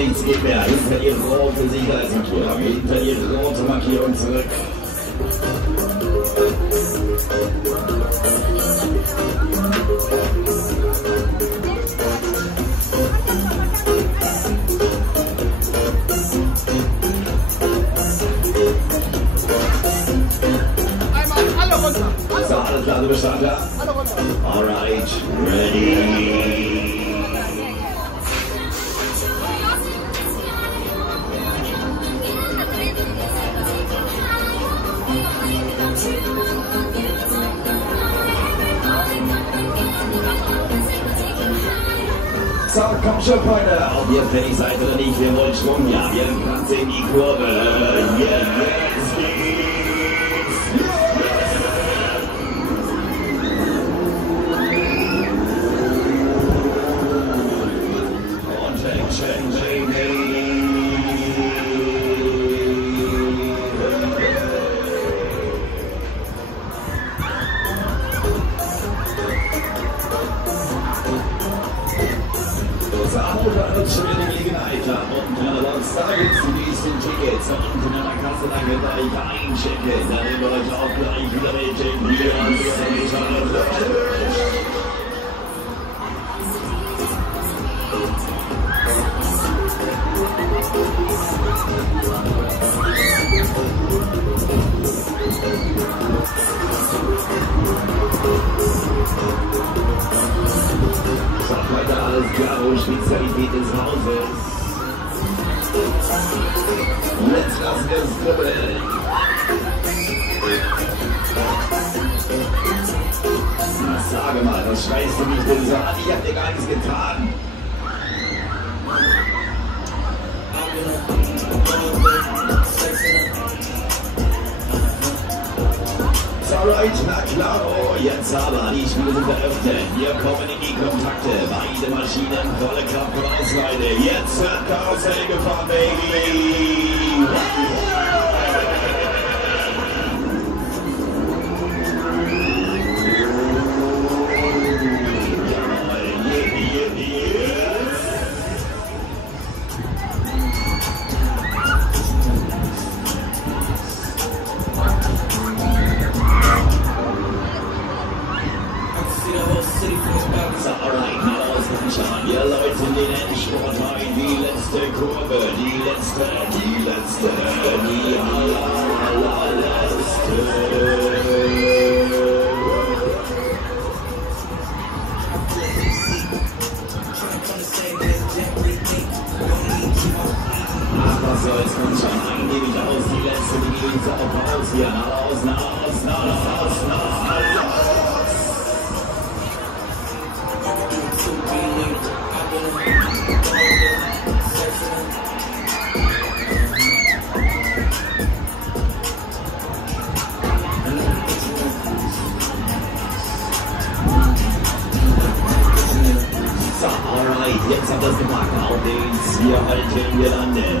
nichts geht mehr. Hinter ihre rote Sicherheitsmarkierung. Hinter ihre rote Markierung zurück. Einmal alle runter. So, alles klar, du bist da, klar? Alle runter. Alright, ready. So, komm schon, Freunde. Ob ihr fertig seid oder nicht, wir wollen Schwung. Ja, wir kratzen in die Kurve. Jetzt geht's. Und Action, Baby. Schon wieder die Gelegenheit, da unten an der Lasst, da gibt's die nächsten Tickets, da unten an der Kasse, da könnt ihr euch einchecken, da nehmen wir euch auch gleich wieder mit dem Bier und weiter alles klaro, Spezialität des Hauses. Jetzt lassen wir es kribbeln. Sage mal, was schreist du mich denn so an? Ich hab dir gar nichts getan. Alright, na klaro, jetzt aber, die Spiele sind eröffnet. Wir kommen in die Kontakte, beide Maschinen, volle Kraft und Ausweite. Jetzt wird Karussell gefahren, Baby! Wir läuten den Endspurt ein, die letzte Kurve, die allerletzte. Ach, was soll's nun schon, eingebig aus, die letzte, die geht auch raus hier, nach aus. So, alright, jetzt habt ihr es gepackt, auf den wir halten gelandet.